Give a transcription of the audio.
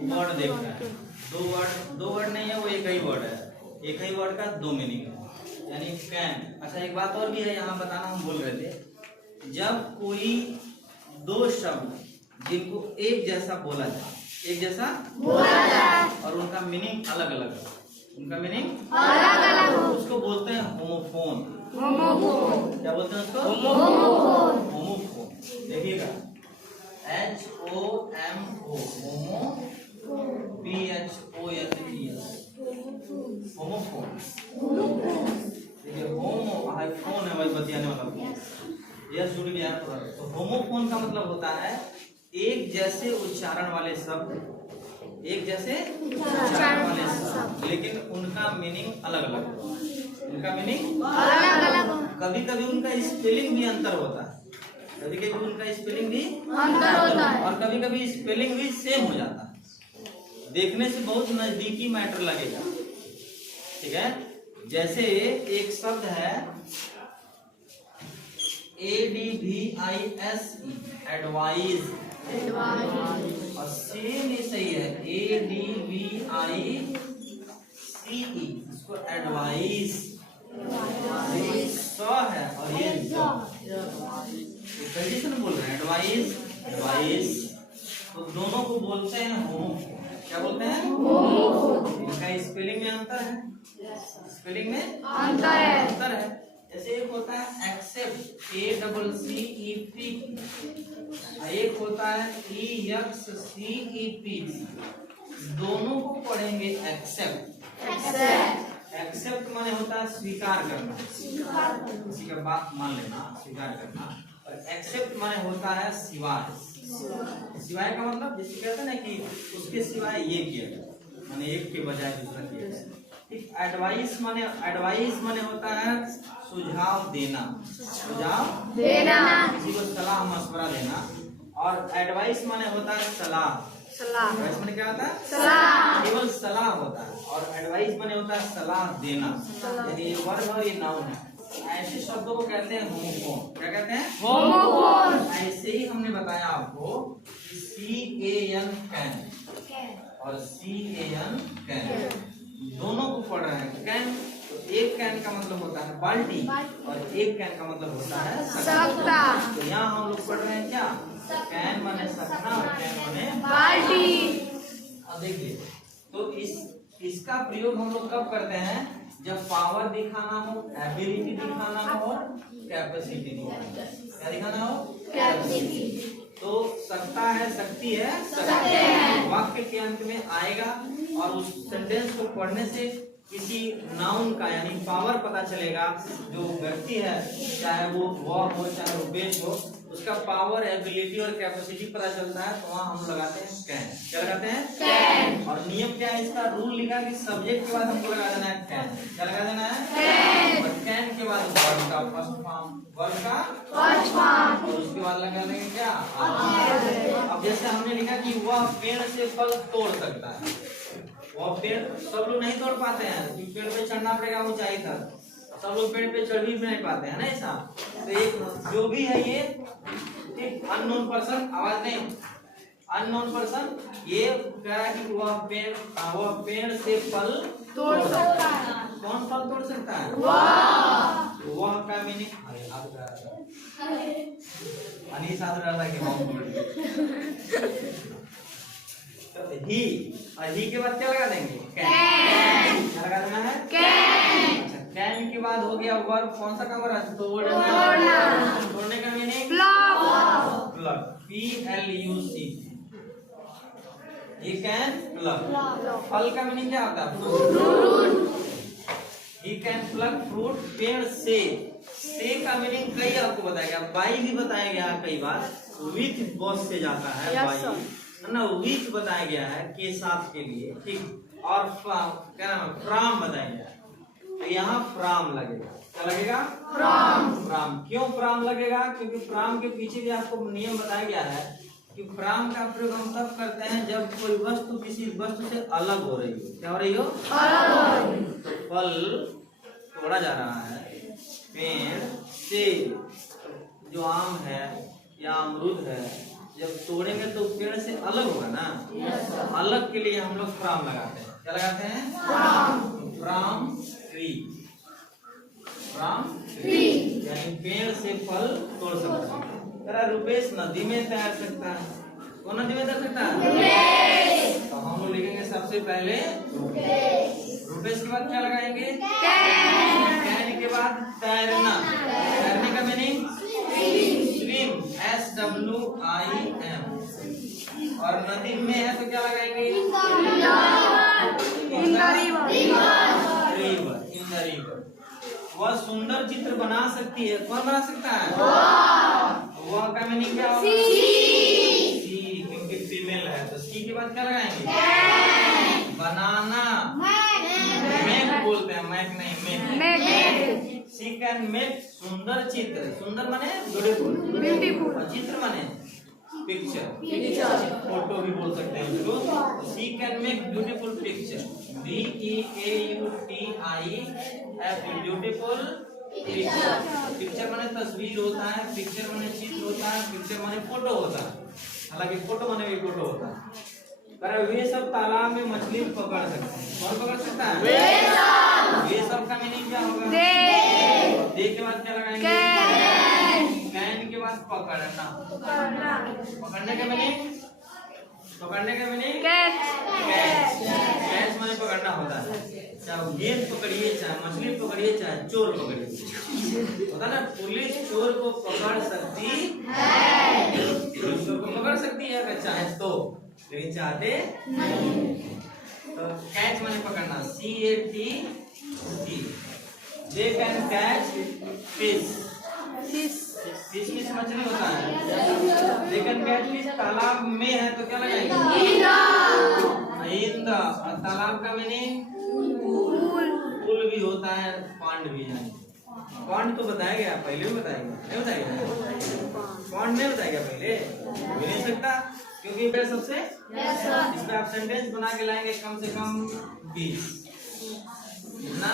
Word देख रहे हैं, दो वर्ड नहीं है, वो एक ही वर्ड है, एक ही वर्ड का दो मीनिंग है, यानी कैन। अच्छा एक बात और भी है यहाँ बताना, हम बोल रहे थे, जब कोई दो शब्द जिनको एक जैसा बोला जाए, एक जैसा बोला जाए और उनका मीनिंग अलग अलग है, उनका मीनिंग अलग अलग हो, उसको बोलते हैं होमोफोन। होमोफोन क्या बोलते हैं उसको? होमोफोन। होमोफोन देखिएगा, HOMO, होमो, PHON, होमोफोन। देखिए होमो है, फोन है वही बतियाने वाला, यह जुड़ गया। तो होमोफोन का मतलब होता है एक जैसे उच्चारण वाले शब्द, एक जैसे उच्चारण वाले शब्द, लेकिन उनका मीनिंग अलग अलग, उनका मीनिंग अलग अलग, कभी कभी उनका स्पेलिंग भी अंतर होता है, कभी कभी उनका स्पेलिंग भी अंतर होता है, और कभी कभी स्पेलिंग भी सेम हो जाता है, देखने से बहुत नजदीकी मैटर लगेगा, ठीक है। जैसे एक शब्द है ADVISE, एडवाइज, और सेम ही सही है ADVICE, इसको एडवाइस, स है और ये कंडीशन बोल रहे हैं, एडवाइस, एडवाइस, तो दोनों को बोलते हैं होमोफोन। क्या बोलते हैं? होमोफोन। इनका स्पेलिंग में अंतर है, स्पेलिंग में अंतर है। जैसे एक होता है एक्सेप्ट, ACCEP, एक होता है EXCEP, दोनों को पढ़ेंगे एक्सेप्ट। एक्सेप्ट माने होता है स्वीकार करना, किसी का बात मान लेना, स्वीकार करना, और एक्सेप्ट माने होता है सिवाय। सिवाय का मतलब जिसे कहते हैं ना कि उसके सिवाय ये किया, माने एक के बजाय दूसरा किया। ठीक, एडवाइस माने होता है सुझाव देना, सुझाव देना, किसी को सलाह मशवरा देना, और एडवाइस माने होता है सलाह। एडवाइस माने क्या होता है? सलाह, केवल सलाह होता है, और एडवाइस माने होता है सलाह देना, यानी ये वर्ब और ये नाउन है। ऐसे शब्दों को कहते हैं होमोफोन। क्या कहते हैं? होमोफोन। ऐसे ही हमने बताया आपको CAN, कैन, और CAN, कैन, दोनों को पढ़ रहे हैं। कैन, एक कैन का मतलब होता है बाल्टी, और एक कैन का मतलब होता है सकता। तो यहाँ हम लोग पढ़ रहे हैं क्या? कैन माने सकना और कैन माने बाल्टी। अब देखिए, तो इसका प्रयोग हम लोग कब करते हैं? जब पावर दिखाना हो, एबिलिटी दिखाना हो, कैपेसिटी दिखाना। क्या दिखाना हो? कैपेसिटी। तो सकता है, शक्ति है, सकते हैं, वाक्य के अंत में आएगा, और उस सेंटेंस को पढ़ने से किसी नाउन का यानी पावर पता चलेगा। जो व्यक्ति है, चाहे वो वह हो चाहे वो बेस हो, उसका पावर, एबिलिटी और कैपेसिटी पता चलता है, तो वहाँ हम लगाते हैं कैन। क्या लगाते हैं? कैन। और नियम क्या है इसका? रूल लिखा कि सब्जेक्ट के बाद हमको लगा देना है कैन। क्या लगा देना है? कैन। और कैन के बाद वर्ब का फर्स्ट फॉर्म, वर्ब का फर्स्ट फॉर्म, और उसके बाद लगा देंगे क्या? अब जैसे हमने लिखा कि वह पेड़ से फल तोड़ सकता है, वह पेड़, सब लोग नहीं तोड़ पाते हैं क्योंकि पेड़ पे चढ़ना पड़ेगा ऊंचाई तक, सब लोग पेड़ पे चढ़ भी नहीं पाते हैं ना, ऐसा। तो एक जो भी है ये एक अननोन पर्सन, आवाज नहीं, अननोन पर्सन, ये कह रहा है कि वह पेड़ से फल तोड़ सकता है। कौन फल तोड़ सकता है? वह का मीनिंग अनीस ही के बाद क्या लगा देंगे? कैन। क्या लगा देना है? कैन। अच्छा, कैन के बाद हो गया वर्ब, कौन सा काम रहा है? तोड़ना। तोड़ने का मीनिंग प्लग, PLUC, ये कैन प्लग। फल का मीनिंग क्या होता है? Fruit. He can plug fruit पेड़ से का मीनिंग कई आपको बताया गया, बाई भी बताया गया कई बार, विथ बॉस से जाता है बाई, है ना, विथ बताया गया है के साथ के लिए, ठीक, और क्या नाम है? फ्राम बताया गया है, तो यहाँ फ्राम लगेगा। क्या लगेगा? फ्राम। फ्राम क्यों फ्राम लगेगा? क्योंकि फ्राम के पीछे भी आपको नियम बताया गया है कि फ्राम का प्रयोग हम तब करते हैं जब कोई वस्तु किसी वस्तु से अलग हो रही हो। क्या हो रही हो? अलग हो रही हो। तो फल तोड़ा जा रहा है पेड़ से, जो आम है या अमरूद है, जब तोड़ेंगे तो पेड़ से अलग होगा ना, अलग के लिए हम लोग फ्रॉम लगाते हैं। क्या लगाते हैं? From tree. फ्रॉम ट्री यानी पेड़ से फल तोड़ सकता है। तेरा रुपेश नदी में तैर सकता है। कौन नदी में तैर सकता है? तो हम लोग लिखेंगे सबसे पहले रुपेश के बाद क्या लगाएंगे? कैन के बाद तैरना। तैरने का मीनिंग स्विम, SWIM। और नदी में है तो क्या लगाएंगे? रिवर। वह सुंदर चित्र बना सकती है। कौन बना सकता है? वह का मीनिंग क्या होगा? सी, क्योंकि फीमेल है तो सी के बाद क्या लगाएंगे? बनाना। मेक बोलते हैं, मैक नहीं, मेक। सी कैन मेक सुंदर चित्र। सुंदर माने ब्यूटीफुल और चित्र माने पिक्चर, फोटो भी बोल सकते हैं उसको। She can make beautiful picture. BEAUTIF beautiful picture. Picture माने तस्वीर होता है, पिक्चर माने चित्र होता है, पिक्चर माने फोटो होता है। हालांकि फोटो माने भी फोटो होता है। पर वे सब तालाब में मछली पकड़ सकते हैं। कौन पकड़ सकता है? वे सब का मीनिंग क्या होगा? दे के बाद क्या लगाएंगे? कैन के बाद पकड़ना। पकड़ने का मीनिंग कैच माने पकड़ना होता है। चाहे गेंद पकड़िए, चाहे मछली पकड़िए, चाहे चोर पकड़िए, होता ना। पुलिस चोर को पकड़ सकती है, पुलिस चोर को पकड़ सकती है अगर चाहे तो, लेकिन चाहते नहीं। तो कैच माने पकड़ना, CATC। They can catch fish. Fish मछली होता है। दे कैन कैच फिश तालाब में है तो क्या लगाएंगे? In the. तालाब का मीनिंग पुल भी होता है, पॉन्ड भी है। पॉन्ड तो बताया गया, पहले भी बताया गया, नहीं बताया गया? पॉन्ड नहीं बताया गया पहले, हो नहीं सकता क्योंकि पेड़ सबसे इस पे आप सेंटेंस बना के लाएंगे कम से कम 20 ना।